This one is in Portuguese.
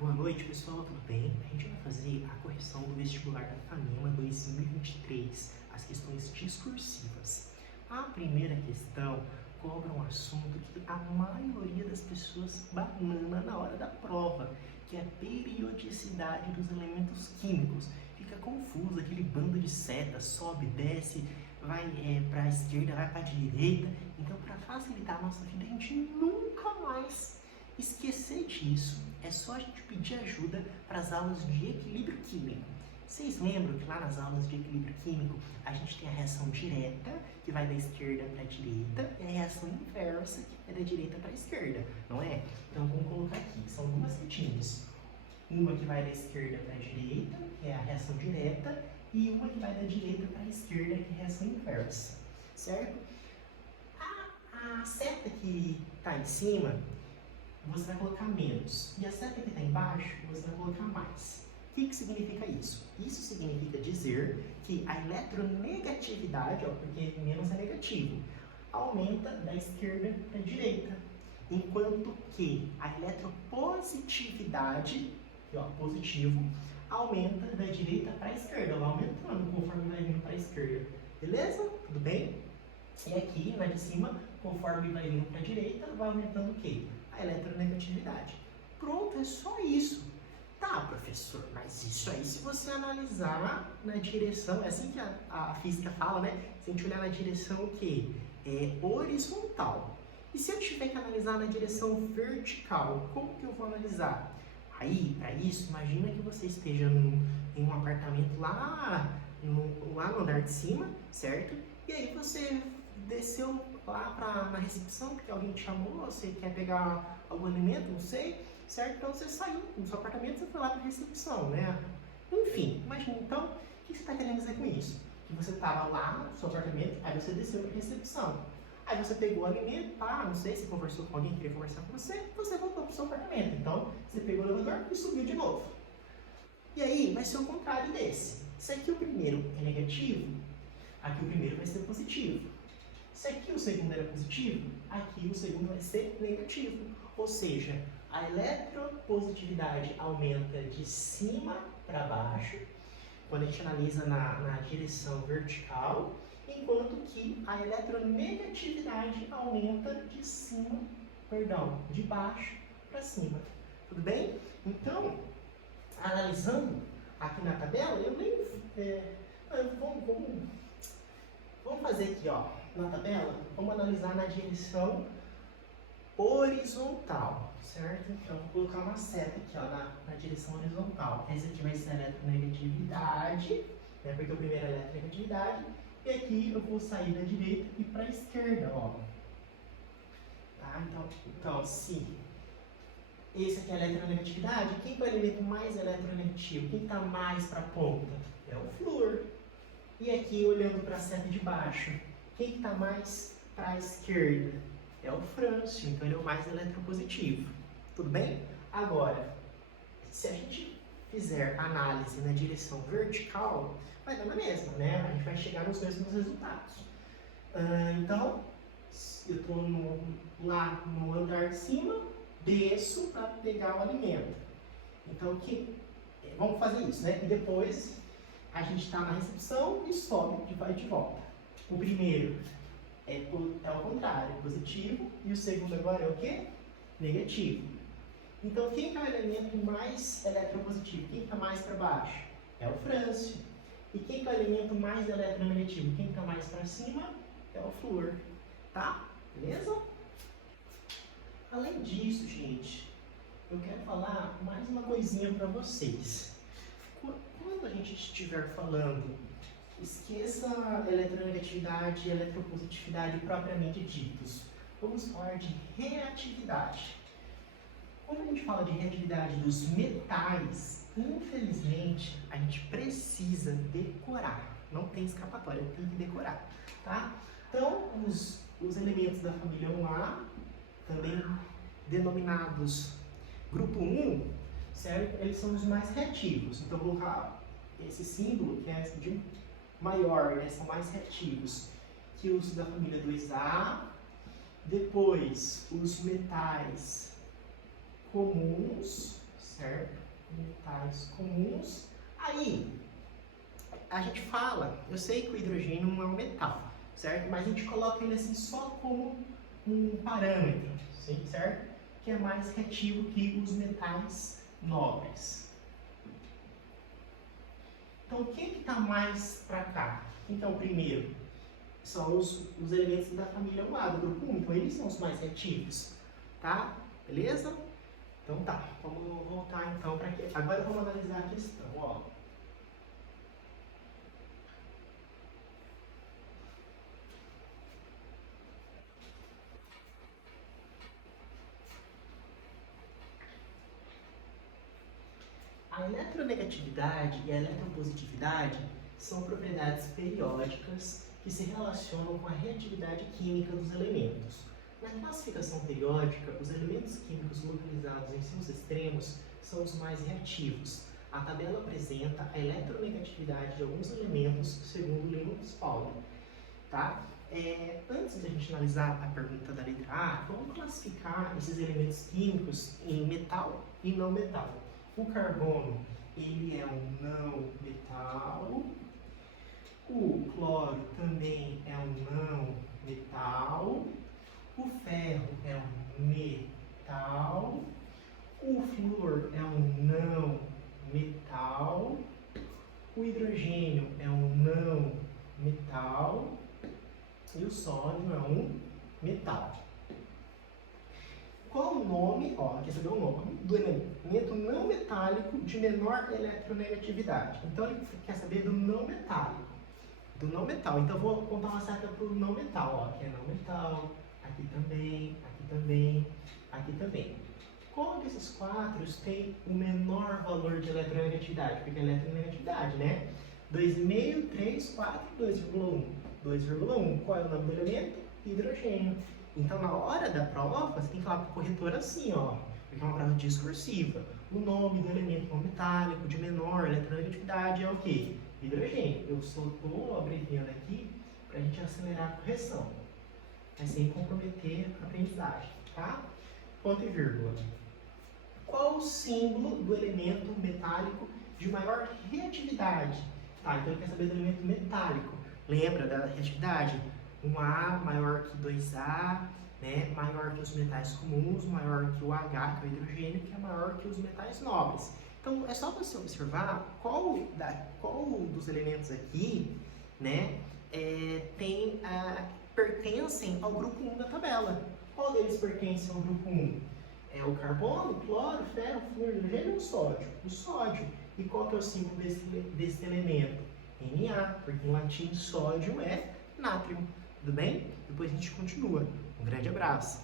Boa noite, pessoal, tudo bem? A gente vai fazer a correção do vestibular da FAMEMA 2023, as questões discursivas. A primeira questão cobra um assunto que a maioria das pessoas banana na hora da prova, que é a periodicidade dos elementos químicos. Fica confuso, aquele bando de setas, sobe, desce, vai para a esquerda, vai para a direita. Então, para facilitar a nossa vida, a gente nunca mais esquecer disso, é só a gente pedir ajuda para as aulas de equilíbrio químico. Vocês lembram que lá nas aulas de equilíbrio químico a gente tem a reação direta, que vai da esquerda para a direita, e a reação inversa, que é da direita para a esquerda, não é? Então vamos colocar aqui, são duas setinhas. Uma que vai da esquerda para a direita, que é a reação direta, e uma que vai da direita para a esquerda, que é a reação inversa, certo? A seta que está em cima, você vai colocar menos. E a seta que está embaixo, você vai colocar mais. O que significa isso? Isso significa dizer que a eletronegatividade, porque menos é negativo, aumenta da esquerda para a direita. Enquanto que a eletropositividade, positivo, aumenta da direita para a esquerda. Vai aumentando conforme vai vindo para a esquerda. Beleza? Tudo bem? E aqui, na de cima, conforme vai vindo para a direita, vai aumentando o quê? A eletronegatividade. Pronto, é só isso. Tá, professor, mas isso aí, se você analisar na direção, é assim que a física fala, né? Se a gente olhar na direção o quê? É horizontal. E se eu tiver que analisar na direção vertical, como que eu vou analisar? Aí, para isso, imagina que você esteja em um apartamento lá no andar de cima, certo? E aí você desceu lá na recepção, porque alguém te chamou, você quer pegar algum alimento, não sei, certo? Então você saiu do seu apartamento, você foi lá para a recepção, né? Enfim, imagina então, o que você está querendo dizer com isso? Que você estava lá no seu apartamento, aí você desceu para a recepção. Aí você pegou o alimento, não sei, se conversou com alguém, queria conversar com você voltou para o seu apartamento. Então, você pegou o elevador e subiu de novo. E aí, vai ser o contrário desse. Se aqui o primeiro é negativo, aqui o primeiro vai ser positivo. Se aqui o segundo era positivo, aqui o segundo vai ser negativo. Ou seja, a eletropositividade aumenta de cima para baixo, quando a gente analisa na direção vertical, enquanto que a eletronegatividade aumenta de baixo para cima. Tudo bem? Então, analisando aqui na tabela, vamos fazer aqui, na tabela, vamos analisar na direção horizontal, certo? Então, vou colocar uma seta aqui, na direção horizontal. Essa aqui vai ser a eletronegatividade, né? Porque o primeiro é a eletronegatividade. E aqui eu vou sair da direita e para a esquerda, Tá? Então, se esse aqui é a eletronegatividade, quem que é o elemento mais eletronegativo? Quem está mais para a ponta? É o flúor. E aqui, olhando para a seta de baixo, quem está mais para a esquerda? É o frâncio, então ele é o mais eletropositivo. Tudo bem? Agora, se a gente fizer análise na direção vertical, vai dar na mesma, né? A gente vai chegar nos mesmos resultados. Então, eu estou lá no andar de cima, desço para pegar o alimento. Então, vamos fazer isso, né? E depois a gente está na recepção e sobe e vai de volta. O primeiro é o contrário, positivo, e o segundo agora é o quê? Negativo. Então, quem é o elemento mais eletropositivo? Quem está mais para baixo? É o frâncio. E quem é o elemento mais eletronegativo? Quem está mais para cima? É o flúor. Tá? Beleza? Além disso, gente, eu quero falar mais uma coisinha para vocês. Quando a gente estiver falando, esqueça a eletronegatividade e a eletropositividade propriamente ditos. Vamos falar de reatividade. Quando a gente fala de reatividade dos metais, infelizmente, a gente precisa decorar. Não tem escapatória, tem que decorar, tá? Então, os elementos da família 1A, também denominados grupo 1, certo? Eles são os mais reativos. Então, vou colocar esse símbolo, que é de maior, né? São mais reativos que os da família 2A. Depois, os metais comuns, certo? Metais comuns. Aí, a gente fala, eu sei que o hidrogênio não é um metal, certo? Mas a gente coloca ele assim só como um parâmetro, sim, certo? Que é mais reativo que os metais nobres. Então, o que está mais para cá? Então, primeiro, são os elementos da família 1A, do grupo 1. Então, eles são os mais reativos, tá? Beleza? Então, tá. Vamos voltar, então, para aqui. Agora, vamos analisar a questão, ó. A eletronegatividade e a eletropositividade são propriedades periódicas que se relacionam com a reatividade química dos elementos. Na classificação periódica, os elementos químicos localizados em seus extremos são os mais reativos. A tabela apresenta a eletronegatividade de alguns elementos segundo Linus Pauling. Tá? Antes de a gente analisar a pergunta da letra A, vamos classificar esses elementos químicos em metal e não metal. O carbono, ele é um não metal. O cloro também é um não metal. O ferro é um metal. O flúor é um não metal. O hidrogênio é um não metal. E o sódio é um metal. Qual o nome, ó, aqui você deu o nome, do elemento não metálico de menor eletronegatividade? Então ele quer saber do não metálico. Do não metal. Então eu vou contar uma certa para o não metal, ó. Aqui é não metal, aqui também, aqui também, aqui também. Qual desses quatro tem o menor valor de eletronegatividade? Porque é eletronegatividade, né? 2,5, 3, 4, 2,1. 2,1. Qual é o nome do elemento? Hidrogênio. Então, na hora da prova, você tem que falar para o corretor assim, ó, porque é uma prova discursiva. O nome do elemento não metálico de menor eletronegatividade é o quê? Hidrogênio. Eu só estou abreviando aqui para a gente acelerar a correção, mas sem comprometer a aprendizagem, tá? Ponto e vírgula. Qual o símbolo do elemento metálico de maior reatividade? Tá, então ele quer saber do elemento metálico. Lembra da reatividade? 1A maior que 2A, né? Maior que os metais comuns, maior que o H, que é o hidrogênio, que é maior que os metais nobres. Então, é só você observar qual dos elementos aqui, né, pertencem ao grupo 1 da tabela. Qual deles pertence ao grupo 1? É o carbono, cloro, ferro, flúor, hidrogênio ou o sódio? O sódio. E qual que é o símbolo desse elemento? Na, porque em latim sódio é nátrium. Tudo bem? Depois a gente continua. Um grande abraço.